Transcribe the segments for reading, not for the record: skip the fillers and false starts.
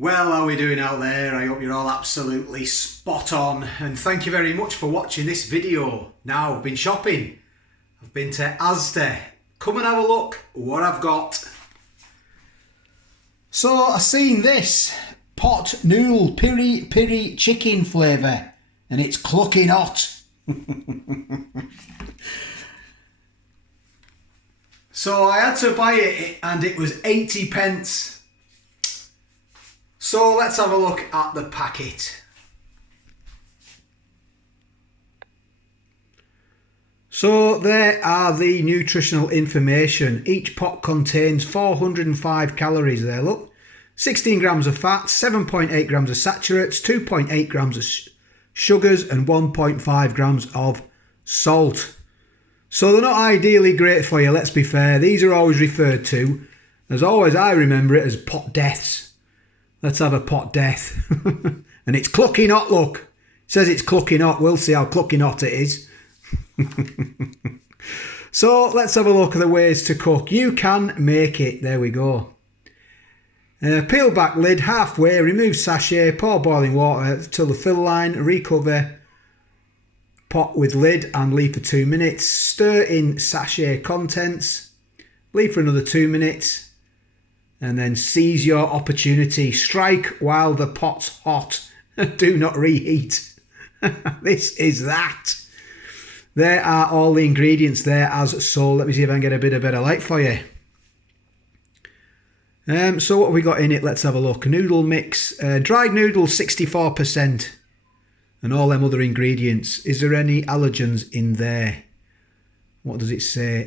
Well, how are we doing out there? I hope you're all absolutely spot on, and thank you very much for watching this video. Now, I've been shopping. I've been to Asda. Come and have a look what I've got. So, I've seen this pot noodle piri chicken flavour, and it's clucking hot. So I had to buy it, and it was 80 pence. So let's have a look at the packet. So there are the nutritional information. Each pot contains 405 calories there, look. 16 grams of fat, 7.8 grams of saturates, 2.8 grams of sugars and 1.5 grams of salt. So they're not ideally great for you, let's be fair. These are always referred to, as always I remember it, as pot deaths. Let's have a pot death. And it's clucking hot, look. It says it's clucking hot. We'll see how clucking hot it is. So let's have a look at the ways to cook. You can make it. There we go. Peel back lid halfway, remove sachet, pour boiling water till the fill line, recover pot with lid and leave for 2 minutes. Stir in sachet contents, leave for another 2 minutes. And then seize your opportunity. Strike while the pot's hot. Do not reheat. This is that. There are all the ingredients there as so. Let me see if I can get a bit of better light for you. So what have we got in it? Let's have a look. Noodle mix. Dried noodles 64%. And all them other ingredients. Is there any allergens in there? What does it say?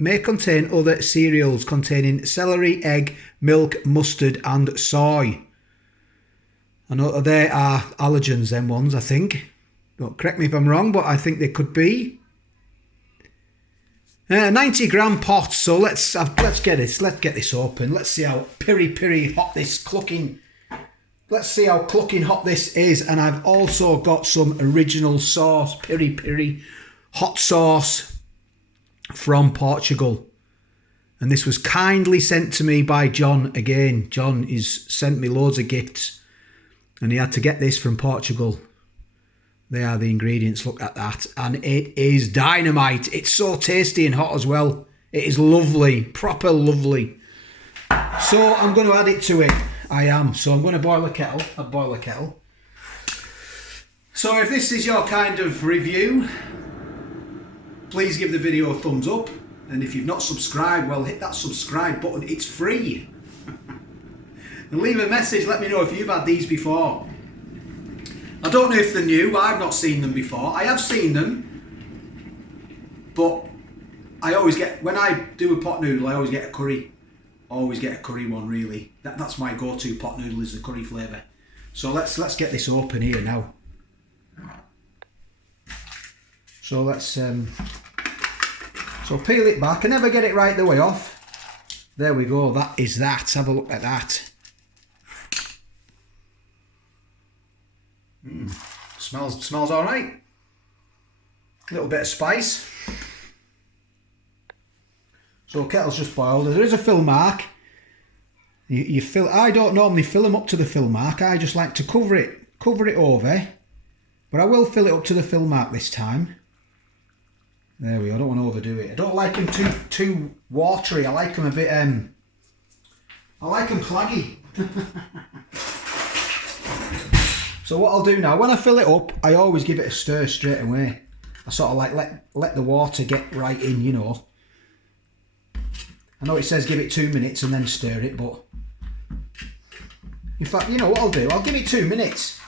May contain other cereals containing celery, egg, milk, mustard and soy. I know there are allergens, them ones, I think. Don't correct me if I'm wrong, but I think they could be. 90-gram pot, so let's get this open. Let's see how piri hot this clucking. Let's see how clucking hot this is. And I've also got some original sauce, piri hot sauce from Portugal, and this was kindly sent to me by John again. John has sent me loads of gifts, and he had to get this from Portugal. They are the ingredients, look at that, and it is dynamite. It's so tasty and hot as well. It is lovely, proper lovely. So I'm going to add it to it. I am. So I'm going to boil a kettle. I'll boil a kettle. So if this is your kind of review, please give the video a thumbs up, and if you've not subscribed, well, hit that subscribe button, it's free. And leave a message, let me know if you've had these before. I don't know if they're new, I've not seen them before. I have seen them, but I always get, when I do a pot noodle, I always get a curry. Always get a curry one, really. That's my go-to pot noodle, is the curry flavour. So let's get this open here now. So let's so peel it back. I never get it right the way off. There we go. That is that. Have a look at that. Smells all right. A little bit of spice. So kettle's just boiled. There is a fill mark. You fill. I don't normally fill them up to the fill mark. I just like to cover it over. But I will fill it up to the fill mark this time. There we go. I don't want to overdo it. I don't like them too watery. I like them a bit. I like them claggy. So what I'll do now, when I fill it up, I always give it a stir straight away. I sort of like let the water get right in, you know. I know it says give it 2 minutes and then stir it, but in fact, you know what I'll do? I'll give it 2 minutes.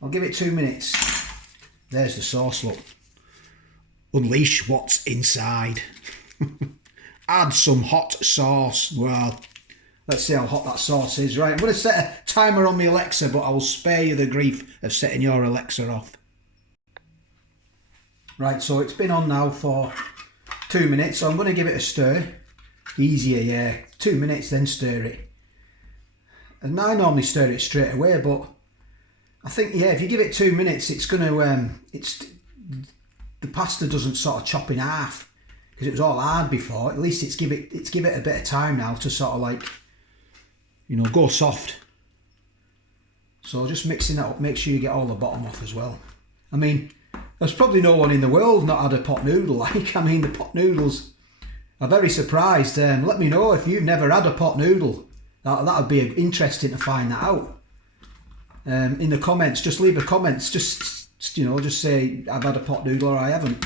I'll give it 2 minutes. There's the sauce, look. Unleash what's inside. Add some hot sauce. Well, let's see how hot that sauce is. Right, I'm going to set a timer on my Alexa, but I will spare you the grief of setting your Alexa off. Right, so it's been on now for 2 minutes, so I'm going to give it a stir. Easier, yeah. 2 minutes, then stir it. And I normally stir it straight away, but I think, yeah, if you give it 2 minutes, it's going to, the pasta doesn't sort of chop in half, because it was all hard before. At least it's give it a bit of time now to sort of like you know, go soft. So just mixing that up, make sure you get all the bottom off as well. I mean, there's probably no one in the world not had a pot noodle like. I mean, the pot noodles are very surprised. Let me know if you've never had a pot noodle. That would be interesting to find that out. In the comments, just leave a comments. Just you know, just say I've had a pot noodle or I haven't.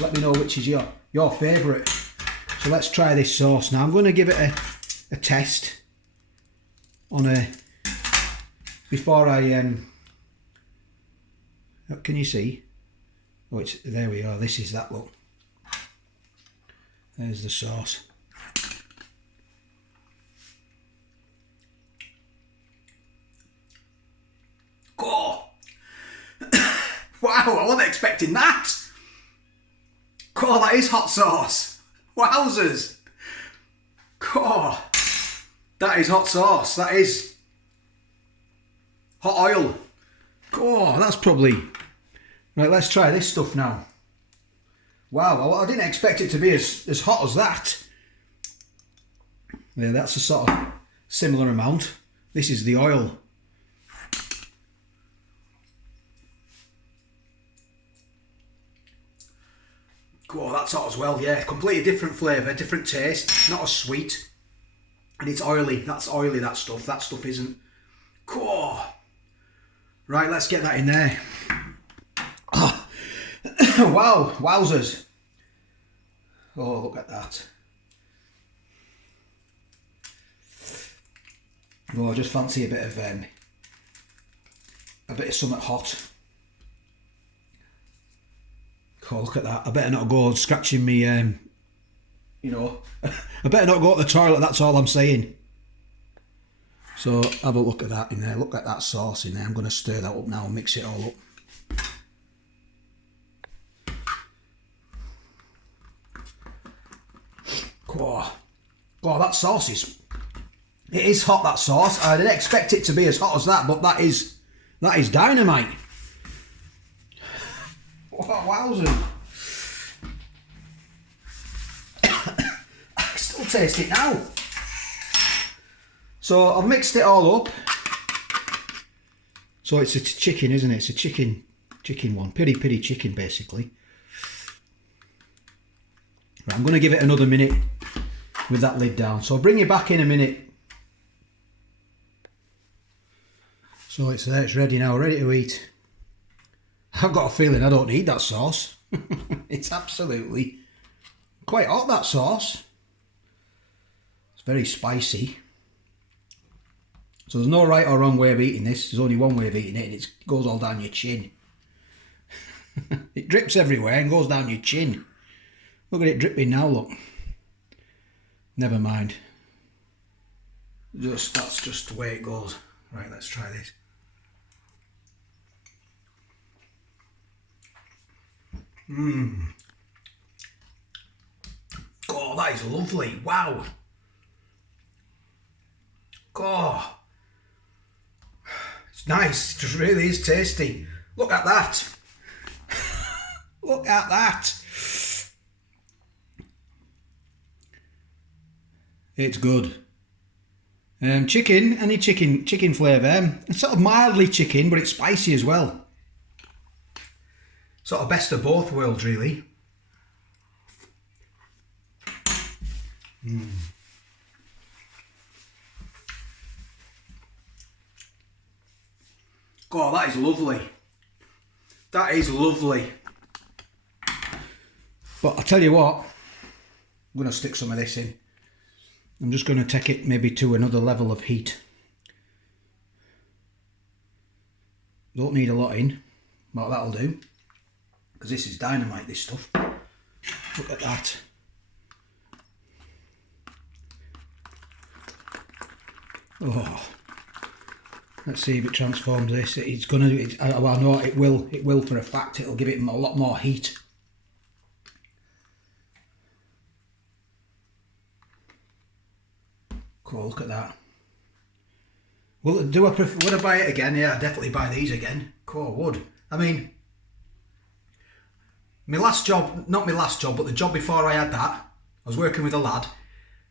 Let me know which is your favourite. So let's try this sauce now. I'm going to give it a test on a before I can you see? Oh, it's there we are. This is that look. There's the sauce. Oh. Wow, I wasn't expecting that. Oh, that is hot sauce. Wowzers. Oh, that is hot sauce. That is hot oil. Oh, that's probably... Right, let's try this stuff now. Wow, I didn't expect it to be as hot as that. Yeah, that's a sort of similar amount. This is the oil. Oh, that's hot as well, yeah. Completely different flavour, different taste. Not as sweet. And it's oily. That's oily, that stuff. That stuff isn't. Oh. Right, let's get that in there. Oh. Wow, wowzers. Oh, look at that. Oh, I just fancy a bit of something hot. Oh, look at that. I better not go scratching me, you know. I better not go to the toilet, that's all I'm saying. So, have a look at that in there. Look at that sauce in there. I'm going to stir that up now and mix it all up. Oh, that sauce is... It is hot, that sauce. I didn't expect it to be as hot as that, but that is dynamite. Wowzer. I can still taste it now. So I've mixed it all up. So it's a chicken, isn't it? It's a chicken one. Piri chicken, basically. Right, I'm going to give it another minute with that lid down. So I'll bring you back in a minute. So it's there, it's ready now, ready to eat. I've got a feeling I don't need that sauce. It's absolutely quite hot, that sauce. It's very spicy. So there's no right or wrong way of eating this. There's only one way of eating it, and it goes all down your chin. It drips everywhere and goes down your chin. Look at it dripping now, look. Never mind. That's just the way it goes. Right, let's try this. Oh, that is lovely. Wow. Oh. It's nice. It just really is tasty. Look at that. Look at that. It's good. Chicken, any chicken flavour. It's sort of mildly chicken, but it's spicy as well. Sort of best of both worlds, really. God, that is lovely. That is lovely. But I'll tell you what, I'm going to stick some of this in. I'm just going to take it maybe to another level of heat. Don't need a lot in, but that'll do. Because this is dynamite, this stuff. Look at that. Oh. Let's see if it transforms this. It's going to, well, I know it will for a fact. It'll give it a lot more heat. Cool, look at that. Well, would I buy it again? Yeah, I'd definitely buy these again. Cool, would. I mean, my last job, not my last job, but the job before I had that, I was working with a lad,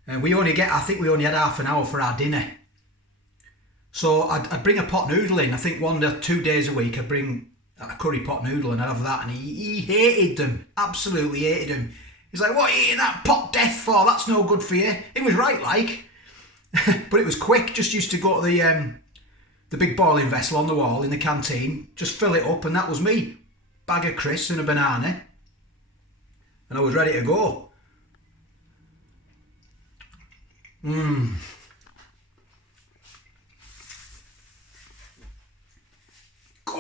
and I think we only had half an hour for our dinner. So I'd bring a pot noodle in. I think 1 to 2 days a week I'd bring a curry pot noodle and I'd have that, and he hated them, absolutely hated them. He's like, what are you eating that pot death for? That's no good for you. He was right, like. But it was quick. Just used to go to the big boiling vessel on the wall in the canteen, just fill it up, and that was me. Bag of crisps and a banana, and I was ready to go.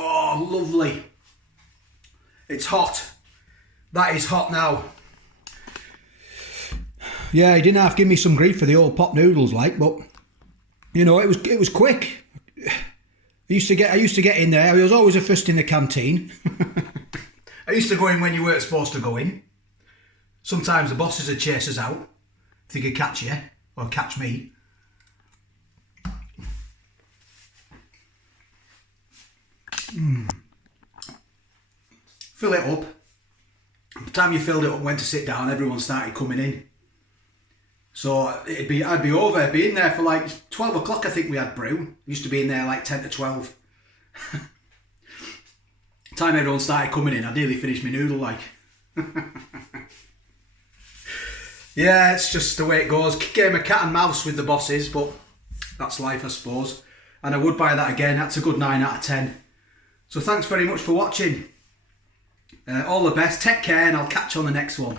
Oh, lovely. It's hot. That is hot now. Yeah, he didn't have to give me some grief for the old pot noodles, like, but you know, it was quick. I used to get in there. I was always the first in the canteen. I used to go in when you weren't supposed to go in. Sometimes the bosses would chase us out if they could catch you or catch me. Fill it up. By the time you filled it up and went to sit down, everyone started coming in. So I'd be over. I'd be in there for like 12 o'clock. I think we had brew. Used to be in there like 10 to 12. Time everyone started coming in, I nearly finished my noodle, like. Yeah, it's just the way it goes. Game of cat and mouse with the bosses, but that's life, I suppose. And I would buy that again. That's a good 9 out of 10. So thanks very much for watching. All the best. Take care, and I'll catch you on the next one.